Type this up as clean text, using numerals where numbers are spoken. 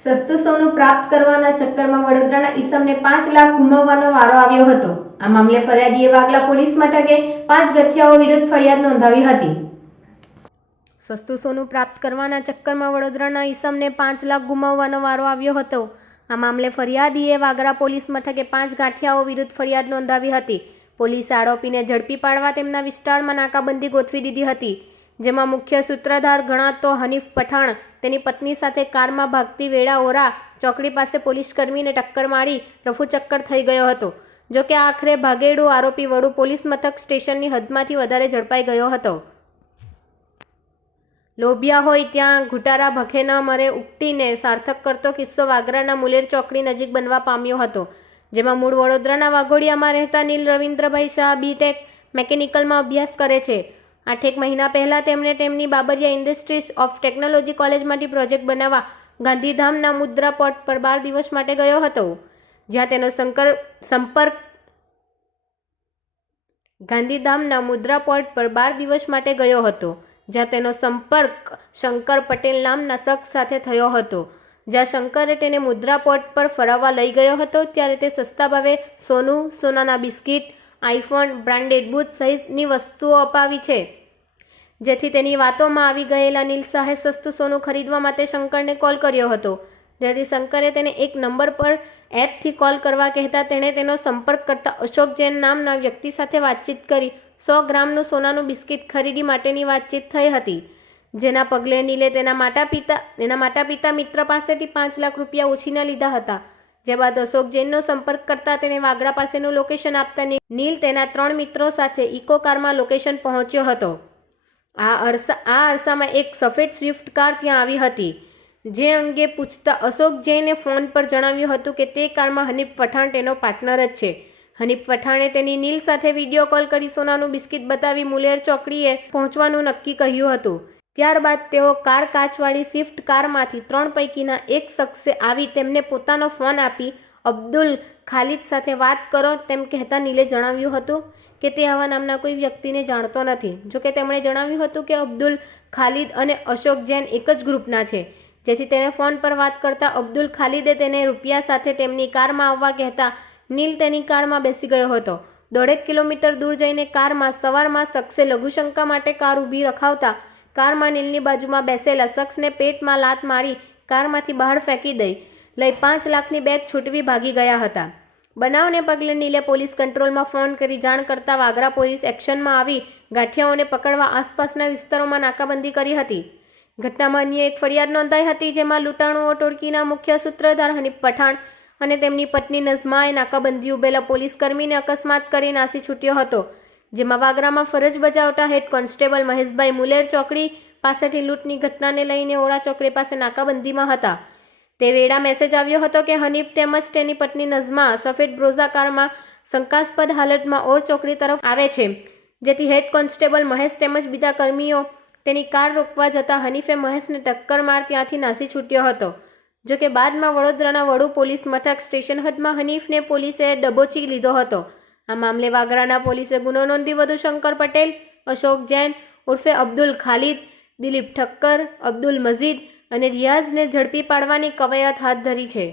સસ્તું સોનું પ્રાપ્ત કરવાના ચક્કરમાં વડોદરાના ઈસમને 5 લાખ ગુમાવવાનો વારો આવ્યો હતો। આ મામલે ફરિયાદીએ વાગલા પોલીસ મથકે 5 ગઠિયાઓ વિરુદ્ધ ફરિયાદ નોંધાવી હતી। સસ્તું સોનું પ્રાપ્ત કરવાના ચક્કરમાં વડોદરાના ઈસમને 5 લાખ ગુમાવવાનો વારો આવ્યો હતો। આ મામલે ફરિયાદીએ વાગરા પોલીસ મથકે 5 ગાંઠિયાઓ વિરુદ્ધ ફરિયાદ નોંધાવી હતી। પોલીસે આરોપીને ઝડપી પાડવા તેમના વિસ્તારમાં નાકાબંધી ગોઠવી દીધી હતી, જેમાં મુખ્ય સૂત્રધાર ગણાતો હનીફ પઠાણ તેની પત્ની સાથે કારમાં ભાગતી વેળા ઓરા ચોકડી પાસે પોલીસ કર્મીને ટક્કર મારી રફુચક્કર થઈ ગયો હતો। જોકે આખરે ભાગેડુ આરોપી વડુ પોલીસ મથક સ્ટેશનની હદમાંથી વધારે ઝડપાઈ ગયો હતો। લોભિયા હોય ત્યાં ઘૂંટારા ભખે ન મરે ઉક્તિને સાર્થક કરતો કિસ્સો વાગરાના મુલેર ચોકડી નજીક બનવા પામ્યો હતો, જેમાં મૂળ વડોદરાના વાઘોડિયામાં રહેતા નીલ રવિન્દ્રભાઈ શાહ બીટેક મેકેનિકલમાં અભ્યાસ કરે છે। 8 મહિના પહેલાં તેમણે તેમની બાબરિયા ઇન્ડસ્ટ્રીઝ ઓફ ટેકનોલોજી કોલેજમાંથી પ્રોજેક્ટ બનાવવા ગાંધીધામના મુદ્રા પોર્ટ પર 12 દિવસ માટે ગયો હતો, જ્યાં તેનો સંપર્ક શંકર પટેલ નામના શખ્સ સાથે થયો હતો। જ્યાં શંકરે તેને મુદ્રા પોર્ટ પર ફરાવવા લઈ ગયો હતો, ત્યારે તે સસ્તા ભાવે સોનું, સોનાના બિસ્કિટ, આઈફોન, બ્રાન્ડેડ બૂટ સહિતની વસ્તુઓ અપાવી છે, જેથી તેની વાતોમાં આવી ગયેલા નીલ શાહે સસ્તું સોનું ખરીદવા માટે શંકરને કોલ કર્યો હતો। જેથી શંકરે તેને એક નંબર પર એપથી કોલ કરવા કહેતા તેણે તેનો સંપર્ક કરતા અશોક જૈન નામના વ્યક્તિ સાથે વાતચીત કરી 100 ગ્રામનું સોનાનું બિસ્કિટ ખરીદી માટેની વાતચીત થઈ હતી, જેના પગલે નીલે તેના માતા પિતા મિત્ર પાસેથી 5 લાખ રૂપિયા ઉછીના લીધા હતા। જે બાદ અશોક જૈનનો સંપર્ક કરતા તેણે વાગડા પાસેનું લોકેશન આપતા નીલ તેના 3 મિત્રો સાથે ઇકો કારમાં લોકેશન પહોંચ્યો હતો। આ અરસામાં એક સફેદ સ્વિફ્ટ કાર ત્યાં આવી હતી, જે અંગે પૂછતા અશોક જૈને ફોન પર જણાવ્યું હતું કે તે કારમાં હનીફ પઠાણ તેનો પાર્ટનર જ છે। હનીફ પઠાણે તેની નીલ સાથે વિડીયો કોલ કરી સોનાનું બિસ્કિટ બતાવી મુલેર ચોકડીએ પહોંચવાનું નક્કી કહ્યું હતું। ત્યારબાદ તેઓ કાચવાળી સ્વિફ્ટ કારમાંથી 3 પૈકીના એક શખ્સે આવી તેમને પોતાનો ફોન આપી અબ્દુલ ખાલિદ સાથે વાત કરો તેમ કહેતા નીલે જણાવ્યું હતું કે તે આવા નામના કોઈ વ્યક્તિને જાણતો નથી। જોકે તેમણે જણાવ્યું હતું કે અબ્દુલ ખાલિદ અને અશોક જૈન એક જ ગ્રુપના છે, જેથી તેણે ફોન પર વાત કરતા અબ્દુલ ખાલિદે તેને રૂપિયા સાથે તેમની કારમાં આવવા કહેતા નીલ તેની કારમાં બેસી ગયો હતો। 1.5 કિલોમીટર દૂર જઈને કારમાં સવારમાં શખ્સે લઘુશંકા માટે કાર ઊભી રખાવતા કારમાં નીલની બાજુમાં બેસેલા શખ્સને પેટમાં લાત મારી કારમાંથી બહાર ફેંકી લઈ 5 લાખની બેગ છૂટવી ભાગી ગયા હતા। બનાવને પગલે નીલે પોલીસ કંટ્રોલમાં ફોન કરી જાણ કરતા વાગરા પોલીસ એક્શનમાં આવી ગાંઠિયાઓને પકડવા આસપાસના વિસ્તારોમાં નાકાબંધી કરી હતી। ઘટનામાં અન્ય એક ફરિયાદ નોંધાઈ હતી, જેમાં લૂંટાણુઓ ટોળકીના મુખ્ય સૂત્રધાર હનીફ પઠાણ અને તેમની પત્ની નઝમાએ નાકાબંધી ઉભેલા પોલીસ કર્મીને અકસ્માત કરી નાસી છૂટ્યો હતો, જેમાં વાગરામાં ફરજ બજાવતા હેડ કોન્સ્ટેબલ મહેશભાઈ મુલેર ચોકડી પાસેથી લૂંટની ઘટનાને લઈને ઓળા ચોકડી પાસે નાકાબંધીમાં હતા। તે વેળા મેસેજ આવ્યો હતો કે હનીફ તેમજ તેની પત્ની નઝમા સફેદ બ્રોઝા કારમાં શંકાસ્પદ હાલતમાં ઓર ચોકડી તરફ આવે છે, જેથી હેડ કોન્સ્ટેબલ મહેશ તેમજ બીજા કર્મીઓ તેની કાર રોકવા જતાં હનીફે મહેશને ટક્કર માર ત્યાંથી નાસી છૂટ્યો હતો। જોકે બાદમાં વડોદરાના વડુ પોલીસ મથક સ્ટેશન હદમાં હનીફને પોલીસે દબોચી લીધો હતો। આ મામલે વાગરાના પોલીસે ગુનો નોંધી વધુ શંકર પટેલ, અશોક જૈન ઉર્ફે અબ્દુલ ખાલિદ, દિલીપ ઠક્કર, અબ્દુલ મજીદ અને રિયાઝને ઝડપી પાડવાની કવાયત હાથ ધરી છે।